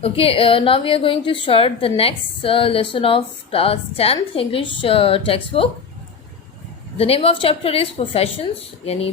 Okay, now we are going to start the next lesson of class 10th English textbook. The name of chapter is professions, yani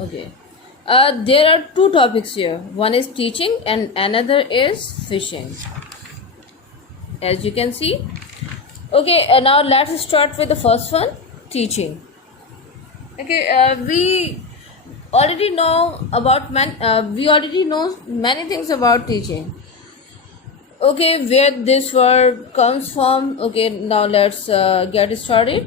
Okay. There are two topics here. One is teaching and another is fishing. As you can see. Okay, now let's start with the first one, teaching. Okay, we already know many things about teaching. Okay, where this word comes from. Okay, now let's get started.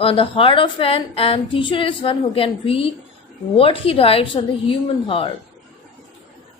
on the heart of man, and teacher is one who can read what he writes on the human heart.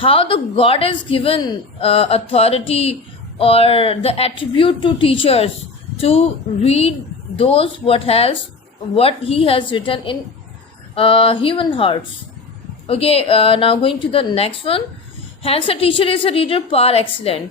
how the God has given authority or the attribute to teachers to read those what he has written in human hearts. Okay, now going to the next one. Hence a teacher is a reader par excellence.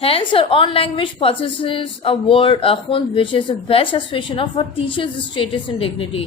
Hence our own language possesses a word akhund which is the best expression of a teacher's status and dignity.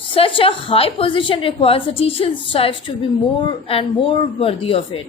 Such a high position requires a teacher strives to be more and more worthy of it.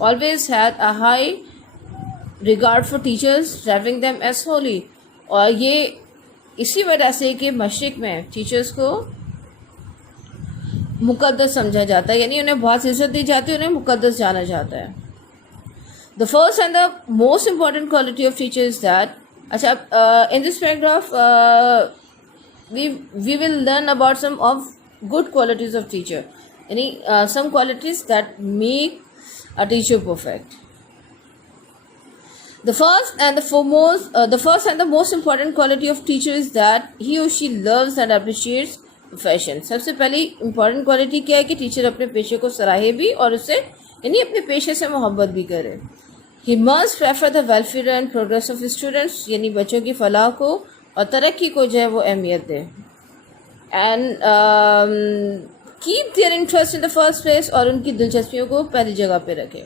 always had a high regard for teachers, reverering them as holy. اور یہ اسی وجہ سے کہ مشرق میں teachers کو مقدس سمجھا جاتا ہے, یعنی انہیں بہت عزت دی جاتی ہے, انہیں مقدس جانا جاتا ہے. The first and the most important quality of teacher is that, اچھا in this paragraph we will learn about some of good qualities of teacher, یعنی some qualities that make a teacher perfect. The first and the most important quality of teacher is that he or she loves and appreciates profession. سب سے پہلی important quality کیا ہے کہ teacher اپنے پیشے کو سراہے بھی اور اسے یعنی اپنے پیشے سے محبت بھی کرے. He must prefer the welfare and progress of his students, یعنی بچوں کی فلاح کو اور ترقی کو جو ہے وہ اہمیت دے. And keep their interest in the first place, اور ان کی دلچسپیوں کو پہلی جگہ پہ رکھے.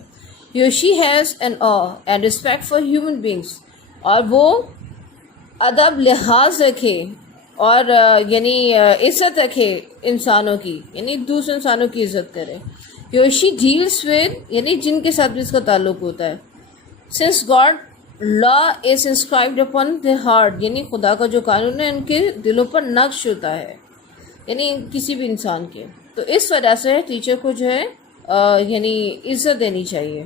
He or she has an awe and respect for human beings, اور وہ ادب لحاظ رکھے اور یعنی عزت رکھے انسانوں کی, یعنی دوسرے انسانوں کی عزت کرے. He or she deals with, یعنی جن کے ساتھ بھی اس کا تعلق ہوتا ہے. Since God law is inscribed upon the heart, یعنی خدا کا جو قانون ہے ان کے دلوں پر نقش ہوتا ہے, یعنی کسی بھی انسان کے, تو اس وجہ سے ٹیچر کو جو ہے یعنی عزت دینی چاہیے.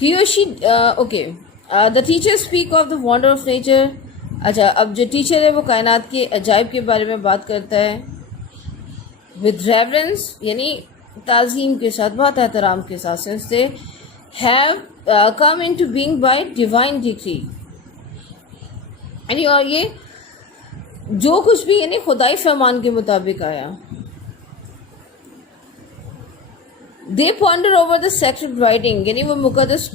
He or she the teacher speak of the wonder of nature. اچھا اب جو ٹیچر ہے وہ کائنات کے عجائب کے بارے میں بات کرتا ہے. with reverence, یعنی تعظیم کے ساتھ, بہت احترام کے ساتھ. since they have come into being by divine decree, یعنی اور یہ جو کچھ بھی یعنی خدائی فرمان کے مطابق آیا. They ponder over the sacred writing, یعنی وہ مقدس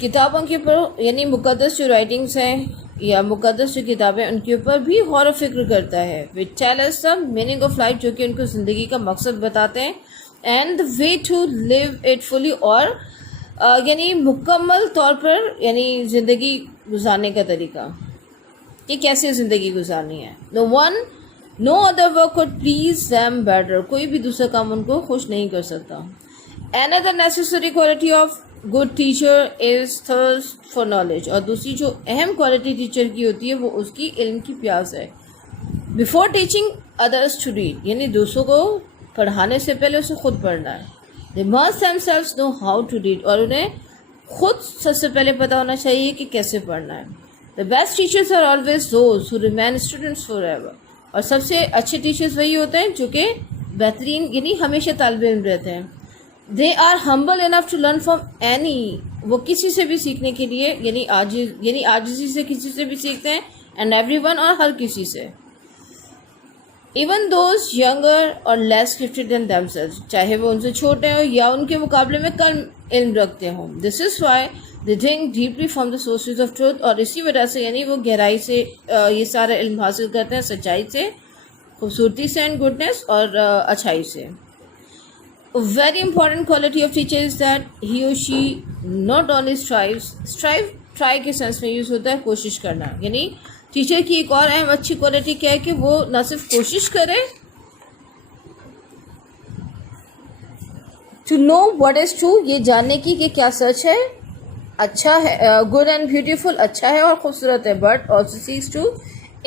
کتابوں کے اوپر, یعنی مقدس جو رائٹنگس ہیں یا مقدس جو کتابیں ان کے اوپر بھی غور و فکر کرتا ہے. which tell us the meaning of life, جو کہ ان کو زندگی کا مقصد بتاتے ہیں. and the way to live it fully, اور یعنی مکمل طور پر یعنی زندگی گزارنے کا طریقہ کہ کیسے زندگی گزارنی ہے. no other work could please them better, کوئی بھی دوسرا کام ان کو خوش نہیں کر سکتا. another necessary quality of good teacher is thirst for knowledge, اور دوسری جو اہم کوالٹی ٹیچر کی ہوتی ہے وہ اس کی علم کی پیاس ہے. before teaching others to read, یعنی دوسروں کو پڑھانے سے پہلے اسے خود پڑھنا ہے. they must themselves know how to read, اور انہیں خود سب سے پہلے پتہ ہونا چاہیے کہ کیسے پڑھنا ہے. the best teachers are always those who remain students forever, اور سب سے اچھے ٹیچرز وہی ہوتے ہیں جو کہ بہترین یعنی ہمیشہ طالب علم رہتے ہیں. they are humble enough to learn from any, وہ کسی سے بھی سیکھنے کے لیے یعنی عاجزی سے کسی سے بھی سیکھتے ہیں. and everyone, اور ہر کسی سے. even those younger or less gifted than themselves, چاہے وہ ان سے چھوٹے ہوں یا ان کے مقابلے میں کم علم رکھتے ہوں. this is why they think deeply from the sources of truth, اور اسی وجہ سے یعنی وہ گہرائی سے یہ سارا علم حاصل کرتے ہیں, سچائی سے, خوبصورتی سے, اینڈ گڈنس اور اچھائی سے. A very important quality of teacher is that he or she not only try کے سینس میں یوز ہوتا ہے کوشش کرنا, یعنی ٹیچر کی ایک اور اہم اچھی کوالٹی کیا ہے کہ وہ نہ صرف کوشش کرے to know what is true, یہ جاننے کی کہ کیا سچ ہے, اچھا ہے, good and beautiful, اچھا ہے اور خوبصورت ہے, but also seeks to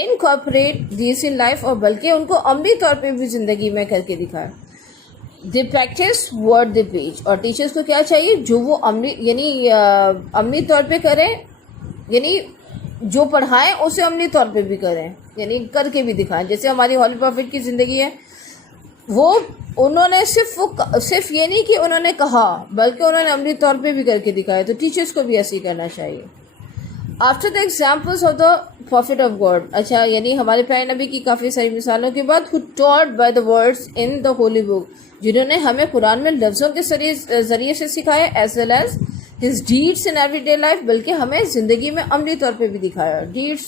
incorporate these in life, اور بلکہ ان کو عملی طور پہ بھی زندگی میں کر کے دکھائے. they practice what they preach, اور ٹیچرس کو کیا چاہیے جو وہ عملی طور پہ کریں, یعنی جو پڑھائیں اسے عملی طور پہ بھی کریں, یعنی کر کے بھی دکھائیں. جیسے ہماری ہولی پروفٹ کی زندگی ہے, وہ انہوں نے صرف یہ نہیں کہ انہوں نے کہا بلکہ انہوں نے عملی طور پہ بھی کر کے دکھایا, تو ٹیچرس کو بھی ایسے ہی کرنا چاہیے. After the examples of the prophet of God, اچھا یعنی ہمارے پیارے نبی کی کافی ساری مثالوں کے بعد, who taught by the words in the holy book, جنہوں نے ہمیں قرآن میں لفظوں کے ذریعے سے سکھایا, as well as his deeds in everyday life, بلکہ ہمیں زندگی میں عملی طور پہ بھی دکھایا. deeds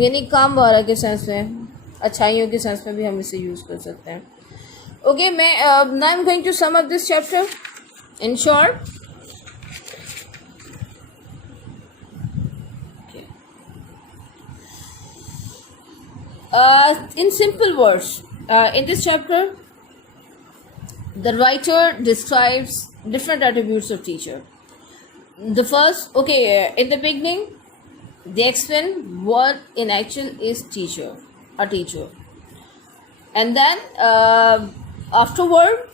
یعنی کام وغیرہ کے سینس میں, اچھائیوں کے سینس میں بھی ہم اسے یوز کر سکتے ہیں. اوکے, میں now I'm going to sum up this chapter in short. In simple words, in this chapter the writer describes different attributes of teacher. The first, okay, in the beginning, they explain what in actual is a teacher. And then afterward,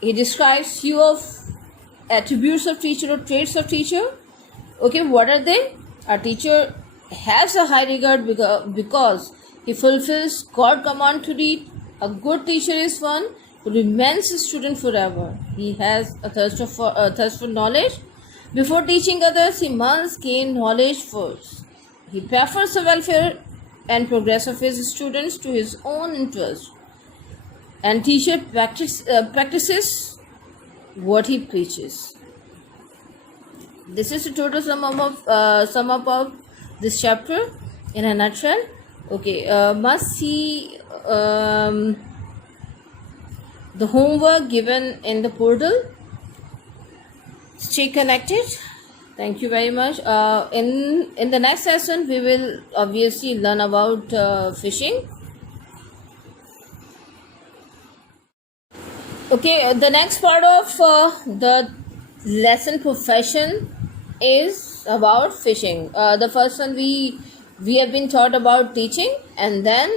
he describes few of attributes of teacher or traits of teacher. Okay, what are they? A teacher has a high regard because he fulfills God command to read. A good teacher is one who remains a student forever. He has a thirst for knowledge. Before teaching others, he must gain knowledge first. He prefers the welfare and progress of his students to his own interest. And teacher practices what he preaches. This is the total sum up of this chapter in a nutshell. Okay, must see the homework given in the portal. Stay connected. Thank you very much. In the next session, we will obviously learn about fishing. Okay, the next part of the lesson profession is about fishing. The first one we have been taught about teaching, and then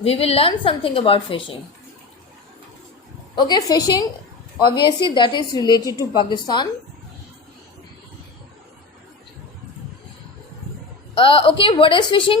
we will learn something about fishing. Okay, fishing, obviously that is related to Pakistan. Okay, what is fishing?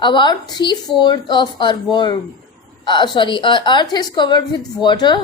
About 3/4 of our world, Earth is covered with water.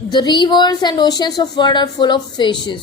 The rivers and oceans of world are full of fishes.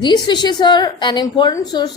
These fishes are an important source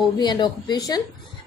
hobby and occupation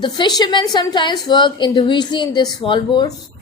The fishermen sometimes work individually in their small boats.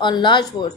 on large boats.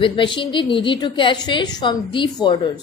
with machinery needed to catch fish from deep waters.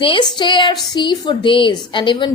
They stay at sea for days and even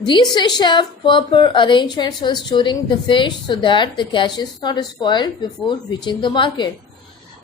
These fish have proper arrangements for storing the fish so that the catch is not spoiled before reaching the market.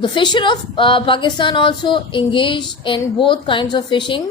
The fisher of Pakistan also engaged in both kinds of fishing,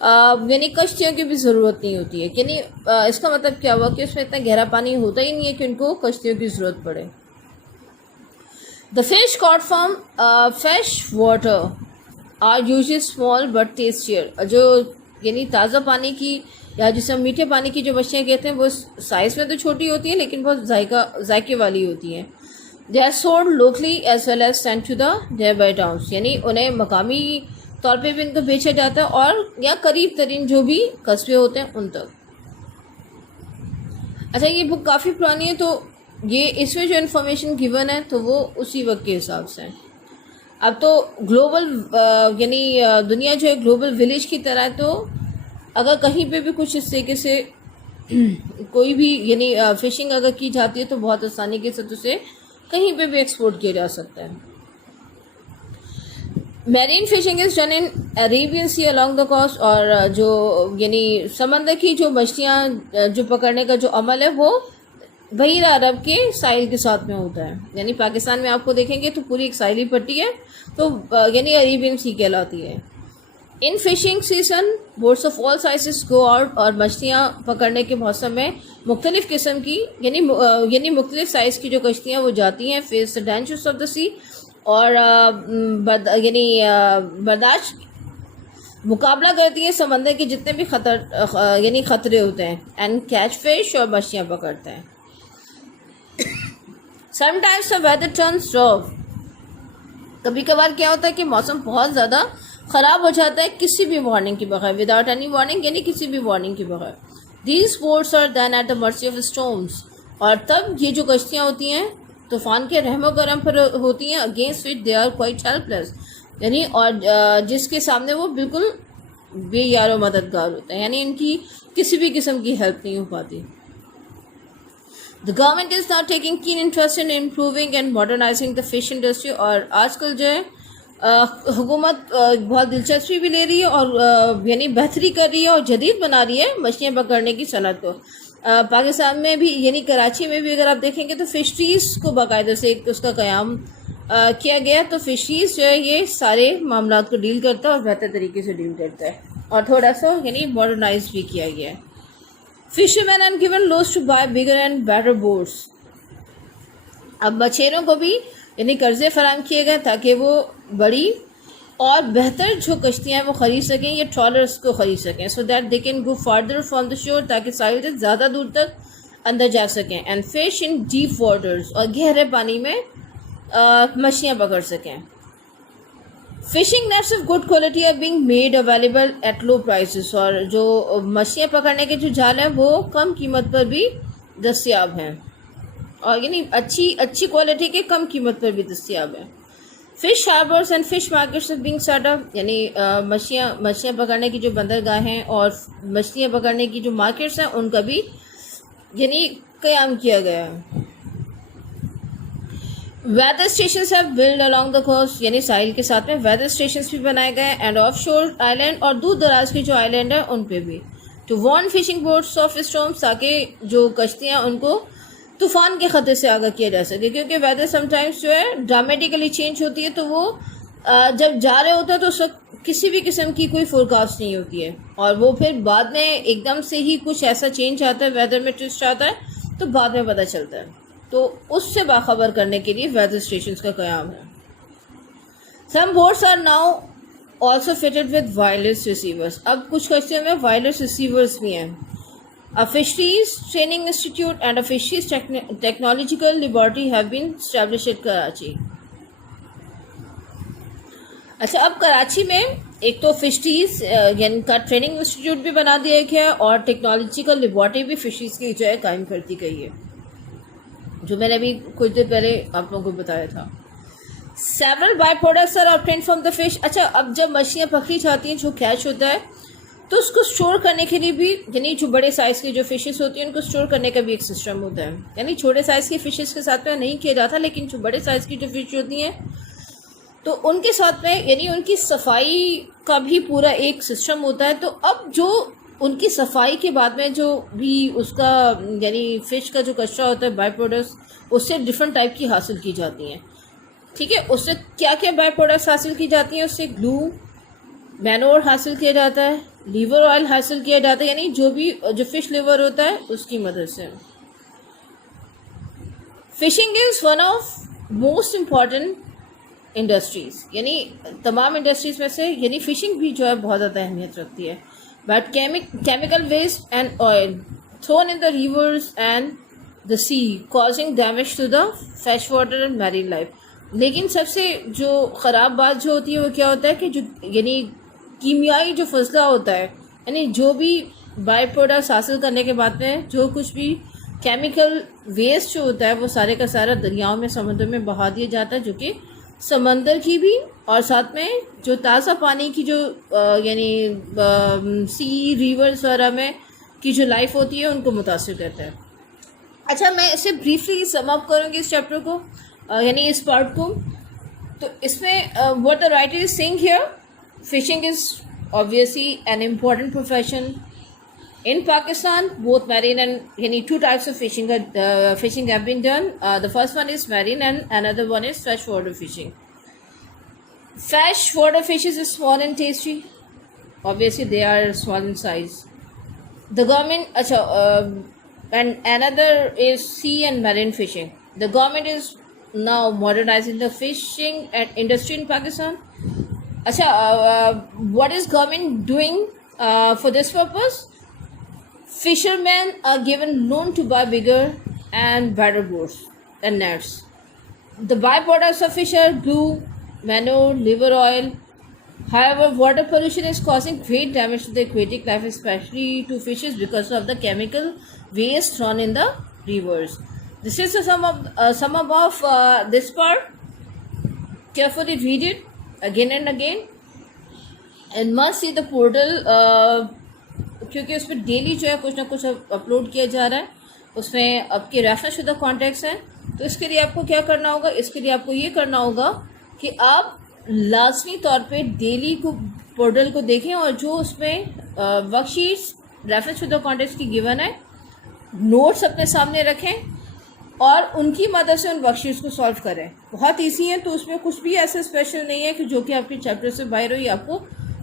یعنی کشتیوں کی بھی ضرورت نہیں ہوتی ہے. یعنی اس کا مطلب کیا ہوا کہ اس میں اتنا گہرا پانی ہوتا ہی نہیں ہے کہ ان کو کشتیوں کی ضرورت پڑے. The fish caught from fresh water are usually small but tastier. جو یعنی تازہ پانی کی یا جسے ہم میٹھے پانی کی جو مچھلیاں کہتے ہیں وہ سائز میں تو چھوٹی ہوتی ہیں لیکن بہت ذائقے والی ہوتی ہیں. They are sold locally as well as sent to the nearby towns. یعنی انہیں مقامی طور پہ بھی ان کو بیچا جاتا ہے اور یا قریب ترین جو بھی قصبے ہوتے ہیں ان تک. اچھا یہ بک کافی پرانی ہے تو یہ اس میں جو انفارمیشن گیون ہے تو وہ اسی وقت کے حساب سے ہے. اب تو گلوبل یعنی دنیا جو ہے گلوبل ولیج کی طرح ہے تو اگر کہیں پہ بھی کچھ اس طریقے سے کوئی بھی یعنی فشنگ اگر کی جاتی ہے تو بہت آسانی کے ساتھ اسے کہیں پہ بھی ایکسپورٹ کیا جا سکتا ہے. Marine fishing is done in Arabian Sea along the coast. اور جو یعنی سمندر کی جو مچھلیاں جو پکڑنے کا جو عمل ہے وہ بحیرہ عرب کے ساحل کے ساتھ میں ہوتا ہے. یعنی پاکستان میں آپ کو دیکھیں گے تو پوری ایک ساحلی پٹی ہے تو یعنی اریبین سی کہلاتی ہے. In fishing season boats of all sizes go out. اور مچھلیاں پکڑنے کے موسم میں مختلف قسم کی یعنی مختلف سائز کی جو کشتیاں وہ جاتی ہیں. Face the dangers of the sea. اور یعنی برداشت مقابلہ کرتی ہیں سمندر کے جتنے بھی یعنی خطرے ہوتے ہیں. اینڈ کیچ فش اور مچھلیاں پکڑتے ہیں. Sometimes the weather turns rough. کبھی کبھار کیا ہوتا ہے کہ موسم بہت زیادہ خراب ہو جاتا ہے کسی بھی وارننگ کے بغیر. وداؤٹ اینی وارننگ یعنی کسی بھی وارننگ کے بغیر. These boats are then at the mercy of storms. اور تب یہ جو کشتیاں ہوتی ہیں طوفان کے رحم و کرم پر ہوتی ہیں. Against which they are quite helpless. یعنی اور جس کے سامنے وہ بالکل بے یار و مددگار ہوتے ہیں. یعنی ان کی کسی بھی قسم کی ہیلپ نہیں ہو پاتی. The government is now taking keen interest in improving and modernizing the fish industry. اور آج کل جو ہے حکومت بہت دلچسپی بھی لے رہی ہے اور یعنی بہتری کر رہی ہے اور جدید بنا رہی ہے مچھلیاں پکڑنے کی صنعت کو. پاکستان میں بھی یعنی کراچی میں بھی اگر آپ دیکھیں گے تو فشریز کو باقاعدہ سے ایک اس کا قیام کیا گیا. تو فشریز جو ہے یہ سارے معاملات کو ڈیل کرتا ہے اور بہتر طریقے سے ڈیل کرتا ہے اور تھوڑا سا یعنی ماڈرنائز بھی کیا گیا ہے. Fishermen are given loans to buy bigger and better boats. اب مچھیروں کو بھی یعنی قرضے فراہم کیے گئے تاکہ وہ بڑی اور بہتر جو کشتیاں ہیں وہ خرید سکیں یا ٹرالرس کو خرید سکیں. So that they can go farther from the شور. تاکہ ساحل سے زیادہ دور تک اندر جا سکیں. And fish in deep waters. اور گہرے پانی میں مچھلیاں پکڑ سکیں. Fishing nets of good quality are being made available at low prices. اور جو مچھلیاں پکڑنے کے جو جال ہیں وہ کم قیمت پر بھی دستیاب ہیں اور یعنی اچھی کوالٹی کے کم قیمت پر بھی دستیاب ہیں. Fish harbours and fish markets being set up. یعنی مچھلیاں پکڑنے کی جو بندرگاہیں اور مچھلیاں پکڑنے کی جو مارکیٹس ہیں ان کا بھی یعنی قیام کیا گیا ہے. Weather stations have built along the coast. یعنی ساحل کے ساتھ میں ویدر اسٹیشنس بھی بنائے گئے. اینڈ آف شور آئیلینڈ اور دور دراز کے جو آئیلینڈ ہیں ان پہ بھی. To warn fishing boats of storms. تاکہ جو کشتیاں ان کو طوفان کے خطرے سے آگاہ کیا جا سکے. کیونکہ ویدر سم ٹائمس جو ہے ڈرامیٹیکلی چینج ہوتی ہے تو وہ جب جا رہے ہوتے ہیں تو اس وقت کسی بھی قسم کی کوئی فورکاسٹ نہیں ہوتی ہے اور وہ پھر بعد میں ایک دم سے ہی کچھ ایسا چینج آتا ہے ویدر میں ٹوسٹ آتا ہے تو بعد میں پتہ چلتا ہے. تو اس سے باخبر کرنے کے لیے ویدر اسٹیشنز کا قیام ہے. Some boats are now also fitted with wireless receivers. اب کچھ کشتیوں میں وائرلیس ریسیورس بھی ہیں. A fisheries training institute and a fisheries technological laboratory have been established at Karachi. اچھا اب کراچی میں ایک تو فشریز یعنی کا ٹریننگ انسٹیٹیوٹ بھی بنا دیا گیا ہے اور ٹیکنالوجیکل لیبارٹری بھی فشریز کی جو ہے قائم کرتی گئی ہے جو میں نے ابھی کچھ دیر پہلے آپ لوگوں کو بتایا تھا. Several byproducts are obtained from the fish. اچھا اب جب مچھلیاں پکڑی جاتی ہیں جو کیچ ہوتا ہے تو اس کو اسٹور کرنے کے لیے بھی یعنی جو بڑے سائز کی جو فشز ہوتی ہیں ان کو اسٹور کرنے کا بھی ایک سسٹم ہوتا ہے. یعنی چھوٹے سائز کی فشز کے ساتھ میں نہیں کیا جاتا لیکن جو بڑے سائز کی جو فش ہوتی ہیں تو ان کے ساتھ میں یعنی ان کی صفائی کا بھی پورا ایک سسٹم ہوتا ہے. تو اب جو ان کی صفائی کے بعد میں جو بھی اس کا یعنی فش کا جو کچرا ہوتا ہے بائی پروڈکٹس اس سے ڈفرینٹ ٹائپ کی حاصل کی جاتی ہیں. ٹھیک ہے, اس سے کیا کیا بائی پروڈکٹس حاصل کی جاتی ہیں؟ اس سے گلو, مینور حاصل کیا جاتا ہے, لیور آئل حاصل کیا جاتا ہے, یعنی جو فش لیور ہوتا ہے اس کی مدد سے. Fishing is one of most important industries, یعنی تمام انڈسٹریز میں سے یعنی فشنگ بھی جو ہے بہت زیادہ اہمیت رکھتی ہے. But chemical waste and oil thrown in the rivers and the sea causing damage to the fresh water and marine life. لیکن سب سے جو خراب بات جو ہوتی ہے وہ کیا ہوتا ہے کہ جو یعنی کیمیائی جو فضلہ ہوتا ہے, یعنی جو بھی بائی پروڈکٹس حاصل کرنے کے بعد میں جو کچھ بھی کیمیکل ویسٹ جو ہوتا ہے وہ سارے کا سارا دریاؤں میں سمندر میں بہا دیا جاتا ہے, جو کہ سمندر کی بھی اور ساتھ میں جو تازہ پانی کی جو یعنی سی ریورز وغیرہ میں کی جو لائف ہوتی ہے ان کو متاثر کرتا ہے. اچھا میں اسے بریفلی سم اپ کروں گی اس چیپٹر کو, یعنی اس پارٹ کو. تو اس میں what the writer is saying here, fishing is obviously an important profession in Pakistan. Both marine and yani two types of fishing have been done. The first one is marine and another one is freshwater fishing. Freshwater fishes is small and tasty. Obviously they are small in size. The government and another is sea and marine fishing. The government is now modernizing the fishing and industry in Pakistan. What is government doing for this purpose? Fishermen are given loan to buy bigger and better boats and nets. The byproducts of fish are glue, manure, liver oil. However, water pollution is causing great damage to the aquatic life, especially to fishes, because of the chemical waste thrown in the rivers. This is the sum up of this part. Carefully read it again and again, and must see the portal. کیونکہ اس پہ daily جو ہے کچھ نہ کچھ upload کیا جا رہا ہے, اس میں آپ کے ریفرنس شدہ کانٹیکٹس ہیں. تو اس کے لیے آپ کو کیا کرنا ہوگا, اس کے لیے آپ کو یہ کرنا ہوگا کہ آپ لازمی طور پہ ڈیلی کو پورٹل کو دیکھیں, اور جو اس میں ورک شیٹس ریفرنس شدہ کانٹیکٹس کی گیون ہے, نوٹس اپنے سامنے رکھیں اور ان کی مدد سے ان ورک شیٹس کو سالو کریں. بہت ایزی ہیں, تو اس میں کچھ بھی ایسا اسپیشل نہیں ہے کہ جو کہ آپ کے چیپٹر سے باہر ہو یا آپ کو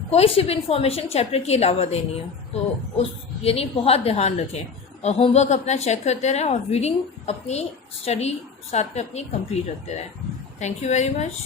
کوئی سی بھی انفارمیشن چیپٹر کے علاوہ دینی ہو. تو اس یعنی بہت دھیان رکھیں اور ہوم ورک اپنا چیک کرتے رہیں اور ریڈنگ اپنی اسٹڈی ساتھ میں اپنی کمپلیٹ رکھتے رہیں. Thank you very much.